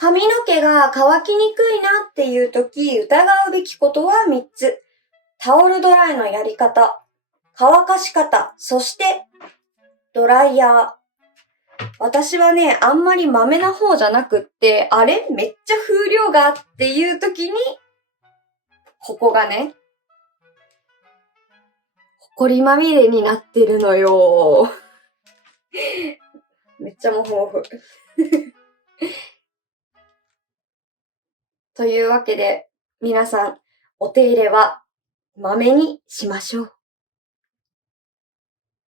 髪の毛が乾きにくいなっていう時、疑うべきことは3つ。タオルドライのやり方、乾かし方、そしてドライヤー。私はね、あんまりまめな方じゃなくって、あれめっちゃ風量がっていう時に、ここがね、ほこりまみれになってるのよ。めっちゃもふもふ。というわけで、皆さん、お手入れはまめにしましょう。